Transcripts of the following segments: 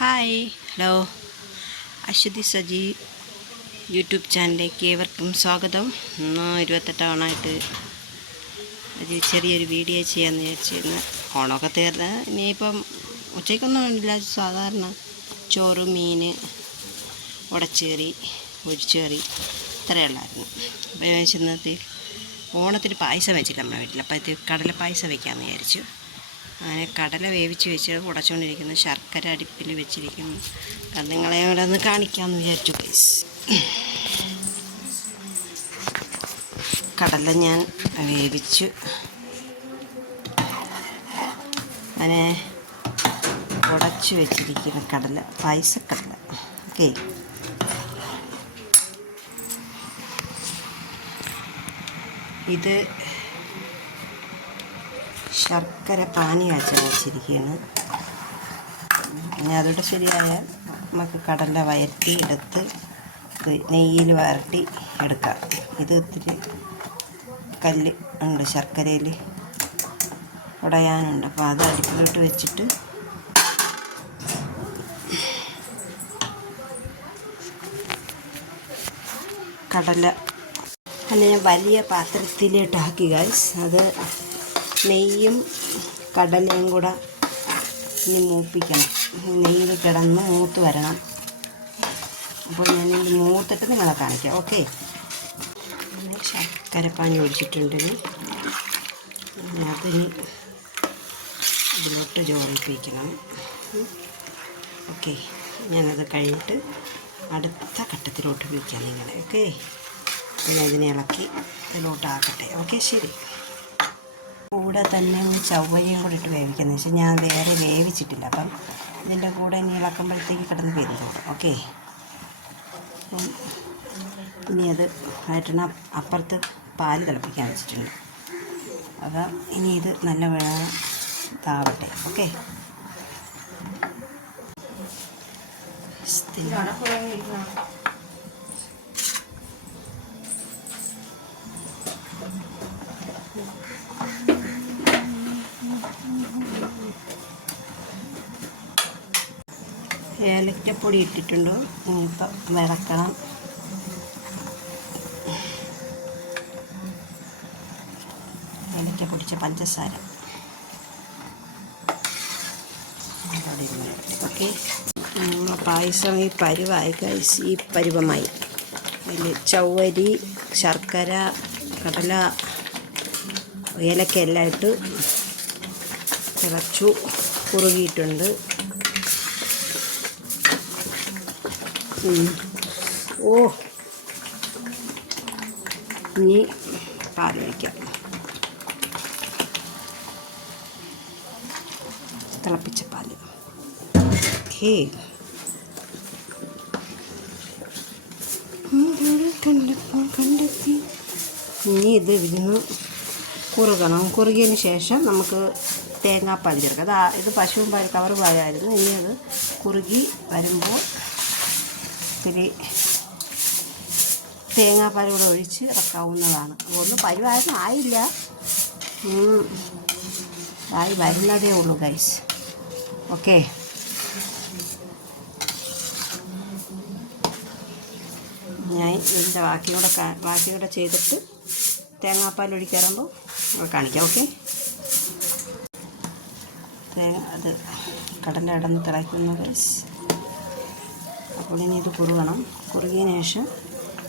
Hi hello Ashwathi Saji YouTube ചാനലിലേക്ക് ഏവർക്കും സ്വാഗതം. ഇന്ന് 28 ഓണമായിട്ട് ഒരു ചെറിയൊരു വീഡിയോ ചെയ്യാമെന്ന് വിചാരിച്ചിരുന്നു. ഓണമൊക്കെ തീർന്ന് ഇനിയിപ്പം ഉച്ചയ്ക്കൊന്നും വേണ്ടില്ല, സാധാരണ ചോറ്, മീൻ, ഉടച്ചേറി, ഒഴിച്ചേറി ഇത്രയുള്ളായിരുന്നു. അപ്പോൾ വിചാരിച്ചിരുന്നത് ഓണത്തിന് പായസം വെച്ചില്ല നമ്മുടെ വീട്ടിൽ, അപ്പോൾ ഇത് കടല പായസം വയ്ക്കാമെന്ന് വിചാരിച്ചു. അങ്ങനെ കടല വേവിച്ച് വെച്ച് ഉടച്ചുകൊണ്ടിരിക്കുന്നു, ശർക്കര അടുപ്പിൽ വെച്ചിരിക്കുന്നു. അത് നിങ്ങളെ ഇവിടെ ഒന്ന് കാണിക്കാമെന്ന് വിചാരിച്ചു ഗൈസ്. കടല ഞാൻ വേവിച്ചു, അങ്ങനെ ഉടച്ച് വെച്ചിരിക്കുന്ന കടല, പായസക്കടല. ഓക്കെ, ഇത് ശർക്കര പാനി കാച്ചാൻ വെച്ചിരിക്കുകയാണ്. ഇനി അതോടെ ശരിയായാൽ നമുക്ക് കടല വയറ്റി എടുത്ത് നെയ്യിൽ വരട്ടി എടുക്കാം. ഇത് ഇത്തിരി കല്ല് ഉണ്ട്, ശർക്കരയിൽ ഉടയാനുണ്ട്. അപ്പോൾ അത് അടുപ്പിലോട്ട് വെച്ചിട്ട് കടല ഞാൻ വലിയ പാത്രത്തിലിട്ടാക്കി ഗൈസ്. അത് നെയ്യും കടലയും കൂടെ ഇനി മൂപ്പിക്കണം. നെയ്യിൽ കിടന്ന് മൂത്ത് വരണം. അപ്പോൾ ഞാനിത് മൂത്തിട്ട് നിങ്ങളെ കാണിക്കാം. ഓക്കെ, ശർക്കരപ്പാനി ഒഴിച്ചിട്ടുണ്ടെങ്കിൽ അതിന് ഇതിലോട്ട് ജോലിപ്പിക്കണം. ഓക്കെ, ഞാനത് കഴിഞ്ഞിട്ട് അടുത്ത ഘട്ടത്തിലോട്ട് വയ്ക്കാം നിങ്ങളെ. ഓക്കെ, പിന്നെ അതിനെ ഇളക്കി ഇതിലോട്ടാക്കട്ടെ. ഓക്കെ, ശരി. കൂടെ തന്നെ ചവ്വയും കൂടെ ഇട്ട് വേവിക്കുന്നത് വെച്ചാൽ ഞാൻ വേറെ വേവിച്ചിട്ടില്ല. അപ്പം ഇതിൻ്റെ കൂടെ ഇനി ഇളക്കുമ്പോഴത്തേക്ക് കിടന്ന് പെരുന്നോളും. ഓക്കെ, അപ്പം ഇനി അത് വയറ്റണ അപ്പുറത്ത് പാല് തിളപ്പിക്കാൻ വെച്ചിട്ടുണ്ട്. അപ്പം ഇനി ഇത് നല്ല വെള്ളം താവട്ടെ. ഓക്കെ, ഏലക്കപ്പൊടി ഇട്ടിട്ടുണ്ട്. ഇനിയിപ്പം വിളക്കണം. ഏലക്ക പൊടിച്ച പഞ്ചസാര. ഓക്കെ, പായസം ഈ പരുവായി ഗൈസ്. ഈ പരുവമായി. അതിൽ ചവ്വരി, ശർക്കര, കടല, ഏലക്ക എല്ലാം ഇട്ട് തിളച്ചു കുറുകിയിട്ടുണ്ട്. ഓ, ഇനി പാല് ഒഴിക്കാം. തിളപ്പിച്ച പാല്. ഓക്കെ, ഇനി ഇത് ഇരുന്ന് കുറുകണം. കുറുകിയതിന് ശേഷം നമുക്ക് തേങ്ങാപ്പാൽ ചേർക്കാം. ഇത് പശുവും പാൽ കവർ പാലായിരുന്നു. ഇനി അത് കുറുകി വരുമ്പോൾ ഇത്തിരി തേങ്ങാപ്പാൽ കൂടെ ഒഴിച്ച് ഇറക്കാവുന്നതാണ്. ഒന്നും പരിവാരം ആയില്ല, ആയി വരുന്നതേ ഉള്ളൂ ഗൈസ്. ഓക്കെ, ഞാൻ ഇതിൻ്റെ ബാക്കിയൂടെ ചെയ്തിട്ട് തേങ്ങാപ്പാൽ ഒഴിക്കാറുമ്പോൾ കാണിക്കാം. ഓക്കെ, അത് കടല ഇടന്ന് തിളയ്ക്കുന്നു ഗൈസ്. അപ്പോൾ ഇനി ഇത് കുറുകണം. കുറുകിയതിന് ശേഷം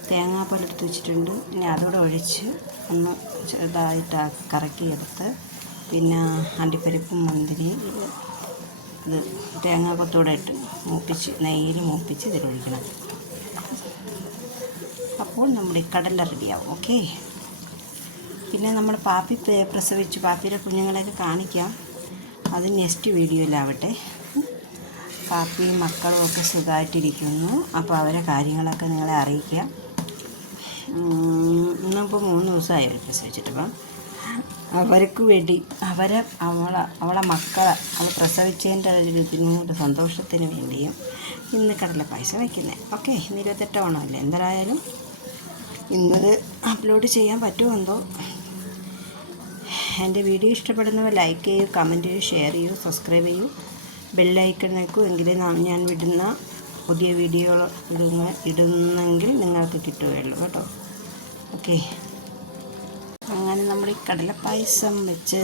തേങ്ങാപ്പാൽ എടുത്ത് വെച്ചിട്ടുണ്ട്. ഇനി അതോടെ ഒഴിച്ച് ഒന്ന് ചെറുതായിട്ട് കറക്കിയെടുത്ത് പിന്നെ അണ്ടിപ്പരിപ്പും മുന്തിരി ഇത് തേങ്ങാക്കൊത്തോടെ ഇട്ട് മൂപ്പിച്ച് നെയ്യിൽ മൂപ്പിച്ച് ഇതിലൊഴിക്കണം. അപ്പോൾ നമ്മുടെ കടല റെഡിയാവും. ഓക്കെ, പിന്നെ നമ്മൾ പാപ്പി പ്രസവിച്ചു പാപ്പിയുടെ കുഞ്ഞുങ്ങളെയൊക്കെ കാണിക്കാം. അത് നെക്സ്റ്റ് വീഡിയോയിലാവട്ടെ. പാപ്പിയും മക്കളും ഒക്കെ സുഖമായിട്ടിരിക്കുന്നു. അപ്പോൾ അവരെ കാര്യങ്ങളൊക്കെ നിങ്ങളെ അറിയിക്കാം. ഇന്നിപ്പോൾ 3 ദിവസമായി അവർ പ്രസവിച്ചിട്ട്. അപ്പം അവർക്ക് വേണ്ടി അവളെ മക്കളെ അവൾ പ്രസവിച്ചതിൻ്റെ ഒരു സന്തോഷത്തിന് വേണ്ടിയും ഇന്ന് കടല പായസം വയ്ക്കുന്നത്. ഓക്കെ, ഇന്ന് 28 ഓണമല്ലേ. എന്തായാലും ഇന്നത് അപ്ലോഡ് ചെയ്യാൻ പറ്റുമോ എന്തോ. എൻ്റെ വീഡിയോ ഇഷ്ടപ്പെടുന്നവർ ലൈക്ക് ചെയ്യൂ, കമൻറ്റ് ചെയ്യൂ, ഷെയർ ചെയ്യൂ, സബ്സ്ക്രൈബ് ചെയ്യൂ. ബെല്ലൈക്കൺ നിൽക്കും, എങ്കിലേ ഞാൻ വിടുന്ന പുതിയ വീഡിയോകൾ ഇടുന്നെങ്കിൽ നിങ്ങൾക്ക് കിട്ടുകയുള്ളൂ കേട്ടോ. ഓക്കെ, അങ്ങനെ നമ്മൾ ഈ കടലപ്പായസം വെച്ച്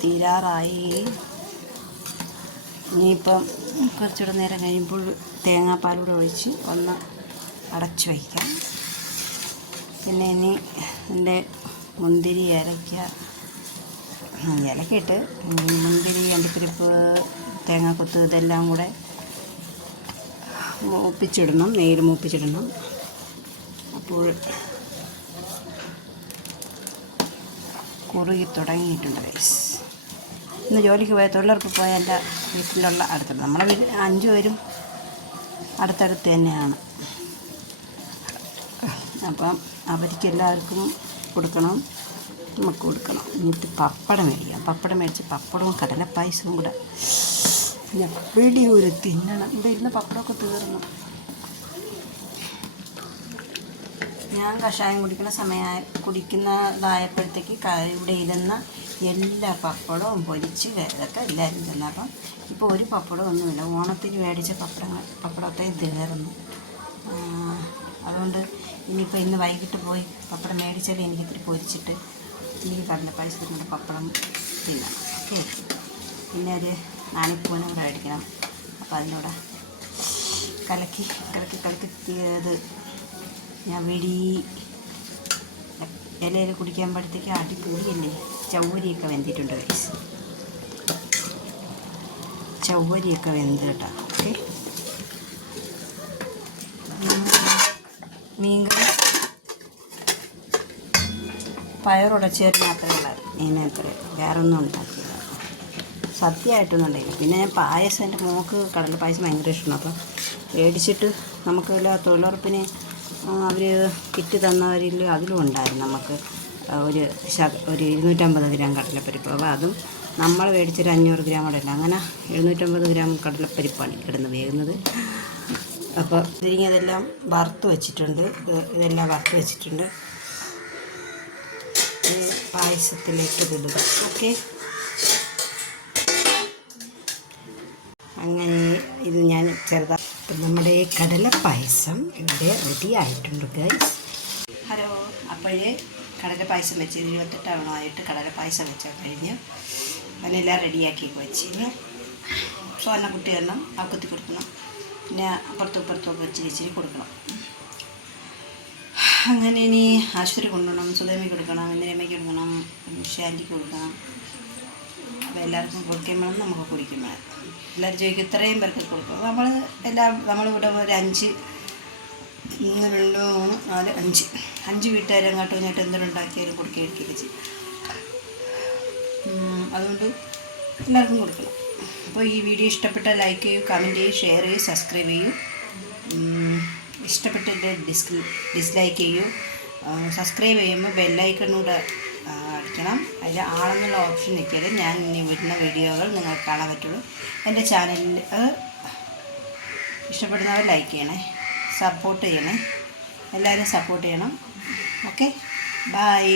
തീരാറായി. ഇനിയിപ്പം കുറച്ചുകൂടെ നേരം കഴിയുമ്പോൾ തേങ്ങാപ്പാലൂടെ ഒഴിച്ച് ഒന്ന് അടച്ചു വയ്ക്കാം. പിന്നെ ഇനി എൻ്റെ മുന്തിരി ഇലക്കിട്ട് മുന്തിരി, അണ്ടിപ്പരിപ്പ്, തേങ്ങാക്കൊത്ത് ഇതെല്ലാം കൂടെ മൂപ്പിച്ചിടണം, നെയ്യിൽ മൂപ്പിച്ചിടണം. അപ്പോൾ കുറുകി തുടങ്ങിയിട്ടുണ്ട് ഗൈസ്. ഇന്ന് ജോലിക്ക് പോയ തൊഴിലുറപ്പ് പോയ എൻ്റെ വീട്ടിലുള്ള അടുത്തുണ്ട്. നമ്മളെ വീട്ടിൽ 5 പേരും അടുത്തടുത്ത് തന്നെയാണ്. അപ്പം അവർക്ക് എല്ലാവർക്കും കൊടുക്കണം, നമുക്ക് കൊടുക്കണം. എന്നിട്ട് പപ്പടം മേടിക്കാം. പപ്പടം മേടിച്ച് പപ്പടവും കടലപ്പായസവും കൂടെ വെടിയൊരു തിന്നണം. ഇവിടെ ഇരുന്ന് പപ്പടമൊക്കെ തീർന്നു. ഞാൻ കഷായം കുടിക്കുന്നതായപ്പോഴത്തേക്ക് ഇവിടെ ഇരുന്ന എല്ലാ പപ്പടവും പൊരിച്ച് ഇതൊക്കെ എല്ലാവരും തന്നെ. അപ്പം ഇപ്പോൾ ഒരു പപ്പടം ഒന്നുമില്ല. ഓണത്തിന് മേടിച്ച പപ്പടമൊക്കെ തീർന്നു. അതുകൊണ്ട് ഇനിയിപ്പോൾ ഇന്ന് വൈകിട്ട് പോയി പപ്പടം മേടിച്ചാൽ എനിക്കിത്തിരി പൊരിച്ചിട്ട് എനിക്ക് കടലപ്പായസത്തിൻ്റെ പപ്പടം തിന്നണം. ഓക്കെ, പിന്നെ ഒരു നാണിപ്പൂനും കൂടെ മേടിക്കണം. അപ്പോൾ അതിനോട് കലക്കി ഇത് ഞാൻ ഇലയിൽ കുടിക്കുമ്പോഴത്തേക്ക് അടിപൊളിയല്ലേ. ചവ്വരിയൊക്കെ വെന്തിട്ടുണ്ട് ഗൈസ്, ചവ്വരിയൊക്കെ വെന്ത് കേട്ടോ. ഓക്കെ, മീൻകറി പയറുടച്ചേരി മാത്രമേ ഉള്ളൂ. മീനത്ര വേറെ ഒന്നും ഉണ്ടാക്കിയില്ല, സദ്യയായിട്ടൊന്നും ഉണ്ടായില്ല. പിന്നെ ഞാൻ പായസം, എൻ്റെ മോൾക്ക് കടല പായസം ഭയങ്കര ഇഷ്ടമാണ്. അപ്പം മേടിച്ചിട്ട് നമുക്കെല്ലാ തൊഴിലുറപ്പിന് അവർ കിറ്റ് തന്നവരിൽ അതിലും ഉണ്ടായിരുന്നു നമുക്ക് ഒരു 250 ഗ്രാം കടലപ്പരിപ്പ്. അപ്പോൾ അതും നമ്മൾ മേടിച്ചൊരു 500 ഗ്രാം കൂടെ അല്ല, അങ്ങനെ 750 ഗ്രാം കടലപ്പരിപ്പാണ് കിടന്ന് വേകുന്നത്. അപ്പോൾ ഇതിരിഞ്ഞതെല്ലാം വറുത്ത് വെച്ചിട്ടുണ്ട്. ഇതെല്ലാം വറുത്ത് വെച്ചിട്ടുണ്ട്. പായസത്തിലേക്ക് ഇടുക. ഓക്കെ, അങ്ങനെ ഇത് ഞാൻ ചെറുതാ. നമ്മുടെ കടലപ്പായസം ഇവിടെ റെഡി ആയിട്ടുണ്ട് ഗൈസ്. ഹലോ, അപ്പോഴേ കടലപ്പായസം വെച്ച് 28 തവണയായിട്ട് കടലപ്പായസം വെച്ചാൽ കഴിഞ്ഞ് അതിനെല്ലാം റെഡിയാക്കി വെച്ച് സോന കുട്ടി എണ്ണം അവക്കത്തി കൊടുക്കണം. പിന്നെ അപ്പുറത്തും ഇച്ചിരി കൊടുക്കണം. അങ്ങനെ ഇനി ആശുപത്രി കൊണ്ടുപോകണം, സുധേമയ്ക്ക് കൊടുക്കണം, ഇന്ദിരമ്മയ്ക്ക് കൊടുക്കണം, ഷാൻറ്റിക്ക് കൊടുക്കണം. അപ്പോൾ എല്ലാവർക്കും കൊടുക്കുമ്പോഴും നമുക്ക് കുടിക്കുമ്പോൾ എല്ലാവരും ചോദിക്കും ഇത്രയും പേർക്ക് കൊടുക്കും. നമ്മളിവിടെ ഒരു 5 1 2 3 4 5 വീട്ടുകാരെ അങ്ങോട്ടും ഇങ്ങോട്ടും എന്തെങ്കിലും ഉണ്ടാക്കിയാലും കൊടുക്കുകയൊക്കെ ചെയ്യും. അതുകൊണ്ട് എല്ലാവർക്കും കൊടുക്കണം. അപ്പോൾ ഈ വീഡിയോ ഇഷ്ടപ്പെട്ട ലൈക്ക് ചെയ്യൂ, കമൻറ്റ് ചെയ്യൂ, ഷെയർ ചെയ്യൂ, സബ്സ്ക്രൈബ് ചെയ്യൂ. ഇഷ്ടപ്പെട്ടിട്ട് ഡിസ്ലൈക്ക് ചെയ്യൂ. സബ്സ്ക്രൈബ് ചെയ്യുമ്പോൾ ബെല്ലൈക്കണൂടെ അടിക്കണം. അതിൽ ആളെന്നുള്ള ഓപ്ഷൻ നിൽക്കിയാൽ ഞാൻ ഇനി വിടുന്ന വീഡിയോകൾ നിങ്ങൾക്ക് കാണാൻ പറ്റുള്ളൂ. എൻ്റെ ചാനലിൽ ഇഷ്ടപ്പെടുന്നവർ ലൈക്ക് ചെയ്യണേ, സപ്പോർട്ട് ചെയ്യണേ, എല്ലാവരും സപ്പോർട്ട് ചെയ്യണം. Okay, by.